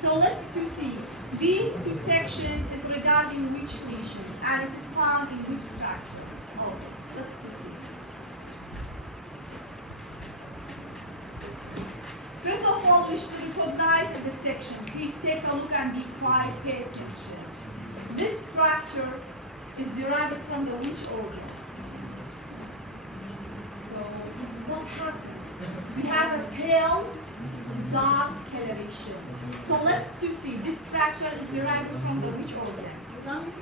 So let's to see. These two sections is regarding which lesion and it is found in which structure. Oh, let's to see. First of all, we should recognize the section. Please take a look and be quiet, pay attention. This structure is derived from the which organ? So, what happened? We have a pale, dark coloration. So let's to see. This structure is derived from the which organ?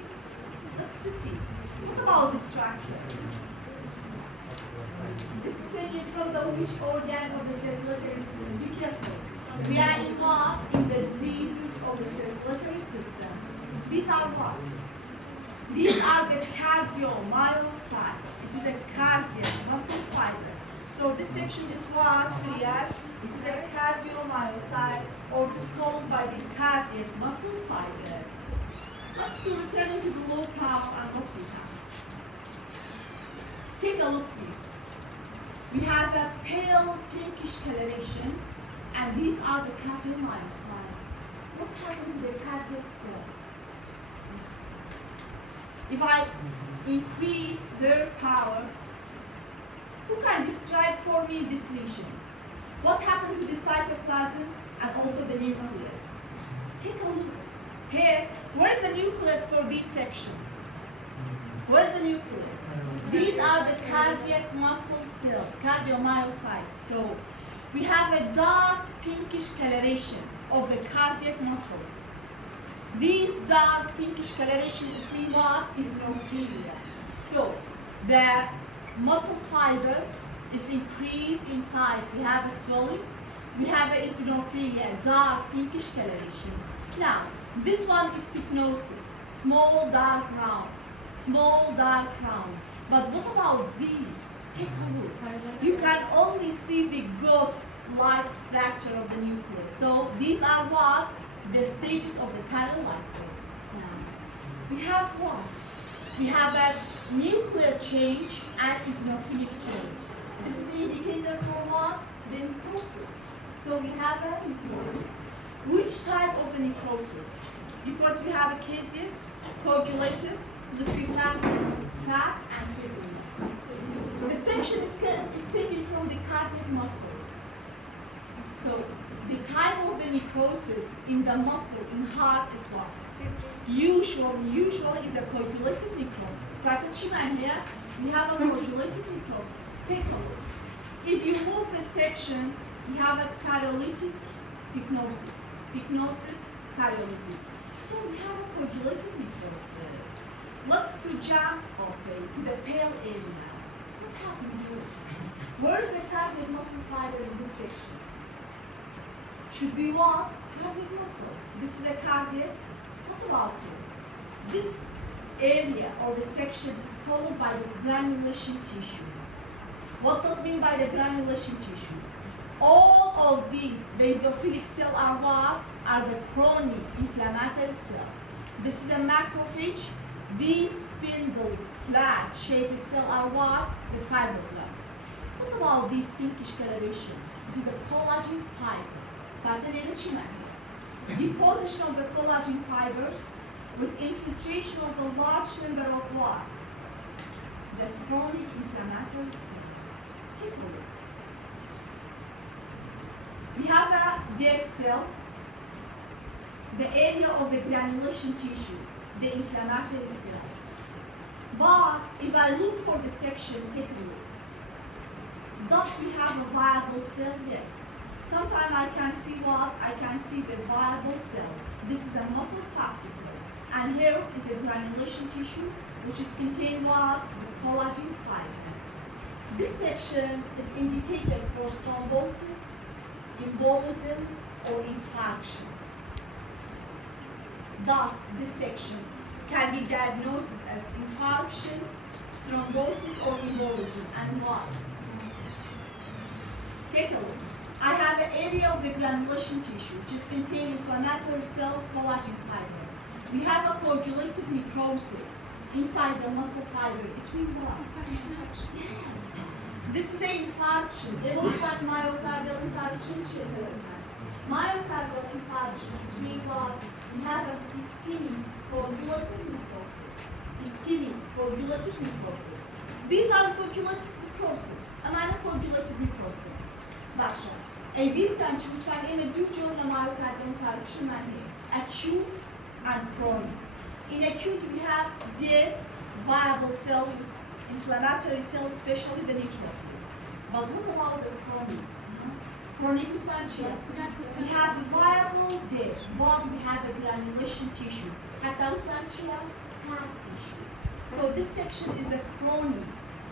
Let's to see. What about this structure? This is taken from the which organ of the circulatory system? Be careful. We are involved in the diseases of the circulatory system. These are what? These are the cardiomyocyte. It is a cardiac muscle fiber. So this section is what here? It is a cardiomyocyte, or it is called by the cardiac muscle fiber. Let's return to the low power and what we have. Take a look, please. We have a pale pinkish coloration, and these are the cardiomyocyte. What happened to the cardiac cell? If I increase their power, who can describe for me this lesion? What happened to the cytoplasm and also the nucleus? Take a look. Here, where's the nucleus for this section? Where's the nucleus? These are the cardiac muscle cell, cardiomyocyte. So we have a dark pinkish coloration of the cardiac muscle. This dark pinkish coloration between what is eosinophilia. So the muscle fiber is increased in size. We have a swelling. We have a eosinophilia, dark pinkish coloration. Now, this one is pycnosis, small dark round, small dark round. But what about these? Take a look. You can only see the ghost-like structure of the nucleus. So these are what? The stages of the catalysis. We have what? We have a nuclear change and eosinophilic change. This is indicator for what? The necrosis. So we have a necrosis. Which type of necrosis? Because we have a caseous, coagulative, liquefactive, fat, and fibrinous. The section is taken from the cardiac muscle. So the type of the necrosis in the muscle, in heart, is what? Usually is a coagulative necrosis. Here, we have a coagulative necrosis. Take a look. If you move the section, we have a catalytic pycnosis. Pycnosis, catalytic. So we have a coagulative necrosis. Let's jump to the pale area. What happened here? Where is the cardiac muscle fiber in this section? Should be what? Cardiac muscle. This is a cardiac. What about here? This area or the section is followed by the granulation tissue. What does mean by the granulation tissue? All of these basophilic cells are what? Are the chronic inflammatory cell. This is a macrophage. These spindle, flat shaped cells are what? The fibroblasts. What about this pinkish coloration? It is a collagen fiber. Deposition of the collagen fibers with infiltration of a large number of what? The chronic inflammatory cell. Take a look. We have a dead cell, the area of the granulation tissue, the inflammatory cell. But if I look for the section, take a look. Does we have a viable cell? Yes. Sometimes I can see what? I can see the viable cell. This is a muscle fascicle. And here is a granulation tissue, which is contained what? The collagen fiber. This section is indicated for thrombosis, embolism, or infarction. Thus, this section can be diagnosed as infarction, thrombosis, or embolism. And what? Take a look. I have an area of the granulation tissue, which is containing inflammatory cell collagen fiber. We have a coagulative necrosis inside the muscle fiber. Between what? Yes. This is an infarction. It looks like myocardial infarction. Myocardial infarction, which means what we have an ischemic coagulative necrosis. Ischemic coagulative necrosis. These are coagulative necrosis. أمانة coagulative necrosis. باشا. أي بيرتان شوفان إما دو جملة myocardial infarction معنى acute and chronic. In acute we have dead viable cells, inflammatory cells, especially the neutrophil. But what about the chronic? Chronic dementia. We have viable dead, but we have a granulation tissue. حتى dementia scar tissue. So this section is a chronic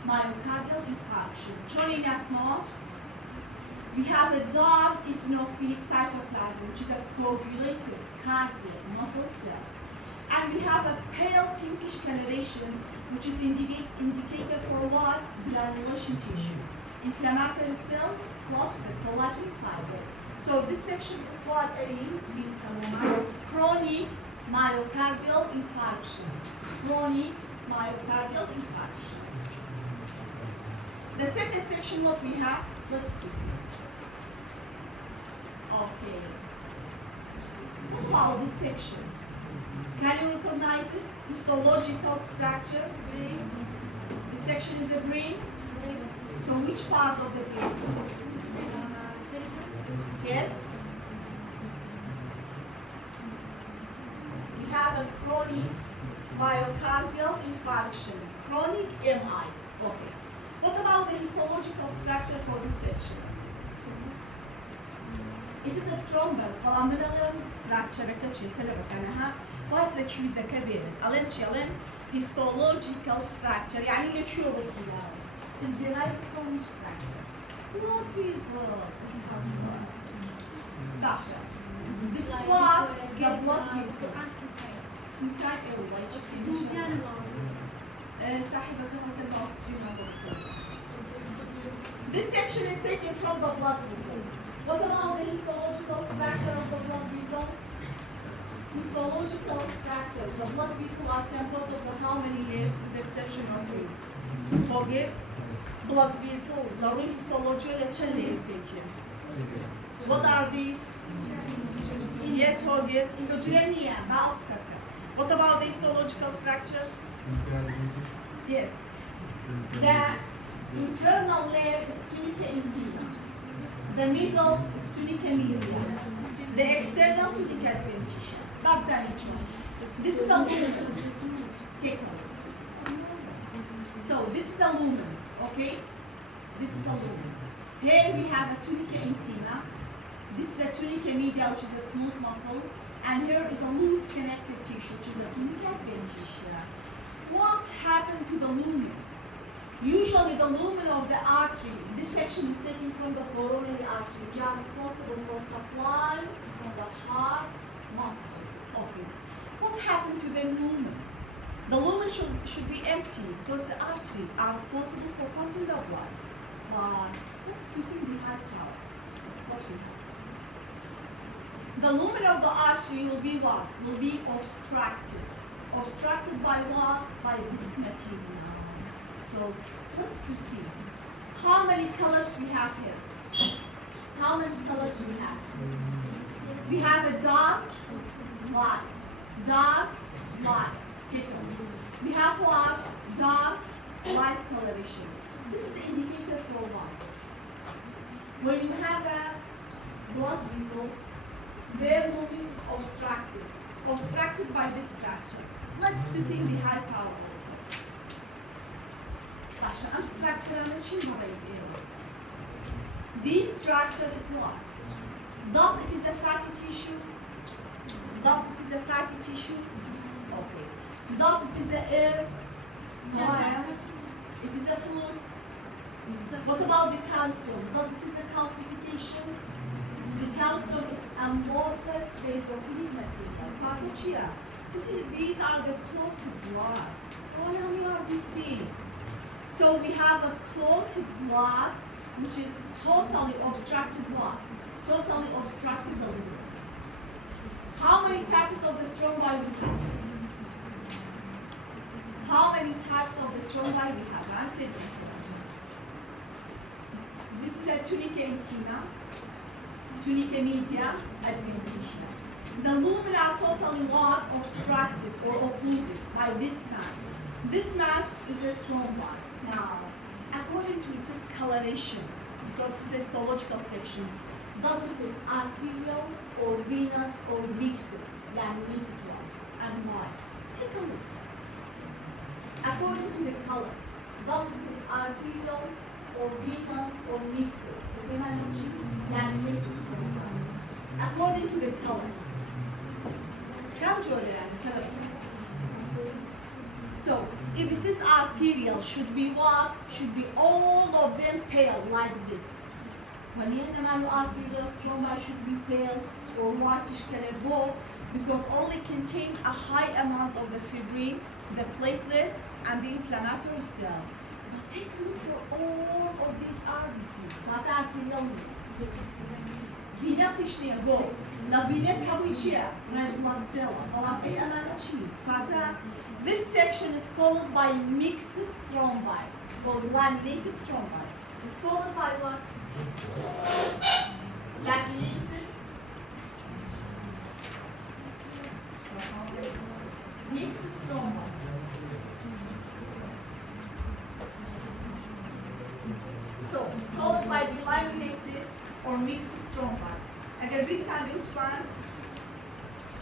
myocardial infarction. Joining us more, we have a dark eosinophilic cytoplasm, which is a coagulated cardiac muscle cell. And we have a pale pinkish coloration, which is indicated for what? Granulation tissue. Inflammatory cell plus the collagen fiber. So this section is what a chronic myocardial infarction. Chronic myocardial infarction. The second section, what we have, let's see. Okay. What about this section? Can you recognize it? Histological structure. Brain. This section is a brain. So which part of the brain? Yes. We have a chronic myocardial infarction. Chronic MI. Okay. What about the histological structure for this section? It is a thrombus. Pulmonary structure. وهسه كويزة كبيرة. ألم شلم histological structure. يعني اللي شو بالكلام is derived from which structure? Blood vessel. Dasha. This is what the blood vessel. ممكن والله صاحبك هذا الأكسجين. This section is taken from the blood vessel. What about the histological structure of the blood vessel? Histological structure. The blood vessels are composed of the how many layers with exception of three? Forget blood vessel. ضروري histology ولا layer peki? What are these? Yes, forget. حجرانية ما أبسطها. What about the histological structure? Yes. The internal layer is tunica intima. The middle is tunica media. The external tunica adventitia. This is a lumen. Take a look. So this is a lumen, okay? This is a lumen. Here we have a tunica intima. This is a tunica media, which is a smooth muscle. And here is a loose connective tissue, which is a tunica adventitia. What happened to the lumen? Usually the lumen of the artery, this section is taken from the coronary artery, which are responsible for supply from the heart muscle. Okay. What happened to the lumen? The lumen should be empty because the arteries are responsible for pumping the blood. But let's see the high power. What we have. The lumen of the artery will be what? Will be obstructed. Obstructed by what? By this material. So let's see. How many colors we have here? How many colors we have? We have a dark, light. Dark, light. Take a look. We have what? Dark, light coloration. This is indicator for what? When you have a blood vessel, their lumen is obstructed. Obstructed by this structure. Let's see the high power also. I'm structure and this structure is what? Does it is a fatty tissue? Does it is a fatty tissue? Okay. Does it is a air? Wire? It is a fluid. What about the calcium? Does it is a calcification? The calcium is amorphous basophilic material. Fatty. These are the clotted blood. Oh, now we are seeing. So we have a clotted blood, which is totally obstructed what? Totally obstructed the lumen. How many types of the thrombi we have? How many types of the thrombi we have? I said this is a tunica intima. tunica media adventitia. The lumina are totally what? Obstructed or occluded by this mass. This mass is a strombite. Now, according to its coloration, because it's a histological section, does it is arterial or venous or mixed, laminated one, and why? Take a look. According to the color, does it is arterial or venous or mixed? Laminated strombite. According to the color. So, if it is arterial, should be what? Should be all of them pale like this. When you arterial strombite should be pale or whitish color both because only contain a high amount of the fibrin, the platelet, and the inflammatory cell. But take a look for all of these RBC. Not arterial. Venous işleyen bu. La venous havichia, red blood cell. This section is called by mixed strombite, or laminated strombite. It's called by what? Laminated. Mixed strombite. So it's called by the laminated or mixed strombite.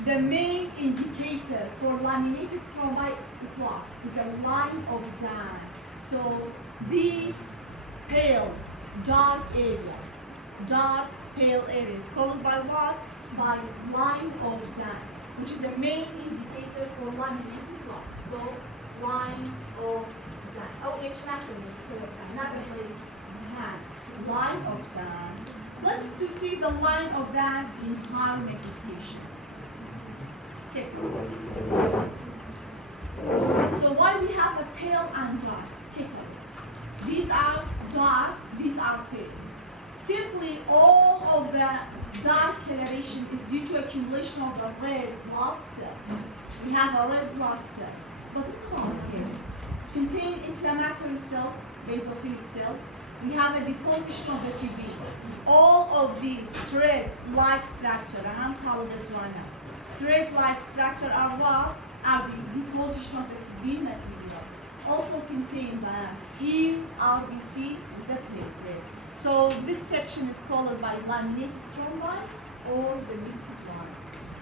The main indicator for laminated strombite is what? Is a line of Zahn. So this pale, dark area, dark pale area is called by what? By line of Zahn, which is a main indicator for laminated what? So line of Zahn. Oh, it's not going Zahn. Line of Zahn. Let's to see the line of that in high magnification. Check. So why we have a pale and dark? Take a look. These are dark, these are pale. Simply all of the dark coloration is due to accumulation of the red blood cell. We have a red blood cell. But what about here? It's contained inflammatory cell, basophilic cell. We have a deposition of the fibrin. All of these thread-like structure, I'm calling this one now. Thread-like structure are what? Are the deposition of the fibrin material. Also contain few RBC with a platelet. So this section is called by laminated strombite or the mixed one.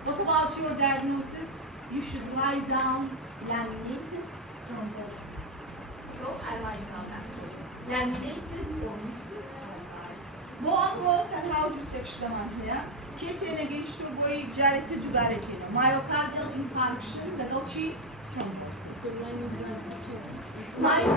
What about your diagnosis? You should write down laminated thrombosis. So I write down actually. Laminated or mixed strombite. What was and how to section here? Ketene geçti boyu jareti dugaretino. Myocardial infarction, legal chi thrombosis. Line